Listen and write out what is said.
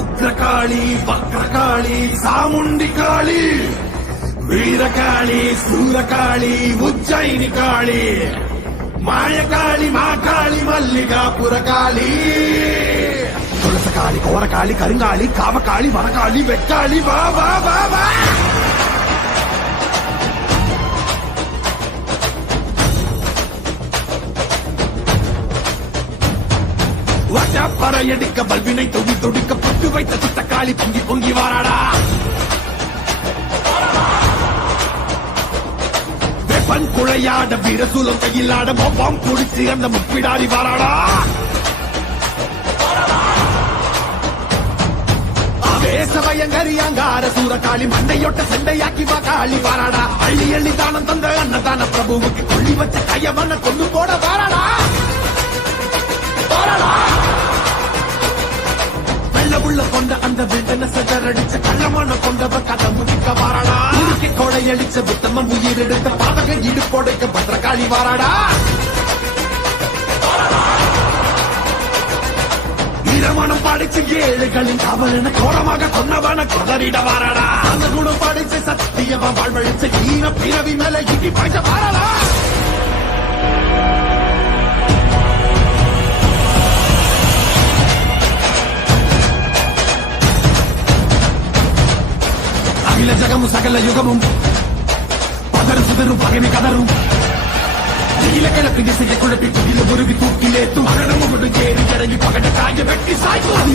ಉಗ್ರಕಾಳಿ ವಕ್ರಕಾಳಿ ಚಾಮುಂಡಿ ಕಾಳಿ ವೀರಕಾಳಿ ಸೂರಕಾಳಿ ಉಜ್ಜಯಿನಿ ಕಾಳಿ ಮಾಯಕಾಳಿ ಮಾಕಾಳಿ ಮಲ್ಲಿಕಾಪುರ ಕಾಳಿ ತುಳಸಕಾಳಿ ಕೋರಕಾಳಿ ಕರಿಂಗಾಳಿ ಕಾಮಕಾಳಿ ವನಕಾಳಿ ಬೆಕ್ಕಾಳಿ ಬಾ ಬಾ ಬಾ ಬಾ பற எடுக்க பல்வினை தொடி தொடிக்க பட்டு வைத்த சுத்தக்காளி பொங்கி பொங்கி வாராடா வெப்பன் குழையாட வீரசூலம் கையிலாட மொப்பம் குடிச்சு அந்த முப்பிடாரி வாராடா ஆவேசவயங்கரியாங்கார சூரகாளி மண்டையொட்ட சண்டையாக்கி வா காளி வாராடா அள்ளி அள்ளி தானம் தந்த அன்னதான பிரபுவுக்கு கொள்ளி வச்ச கையவன கொண்டு போட வாராடா உள்ள கொண்ட அந்த விட்டன சதறடிச்ச கள்ளமான கொண்டவ கதை முதிக்க வாராடா உருக்கி கொடையடிச்ச புத்தம உயிர் எடுத்த பாதக இடுப்போடைக்க பத்திரகாளி வாராடா இரமணம் படிச்சு ஏழுகளின் காவலன கோரமாக கொன்னவன கொதறிட வாராடா அந்த குணம் படிச்ச சத்தியமா வாழ்வழிச்ச ஈன பிறவி மேல இடி பாய்ச்ச வாராடா அகில ஜகமும் சகல யுகமும் பதரும் சுதரும் பகைமை கதரும் இலக்கிழப்பு திசையை குழப்பி துகில உருவி தூக்கிலேத்தும் அகனமும் ஏறி இறங்கி பகட காய வெட்டி சாய்க்கும்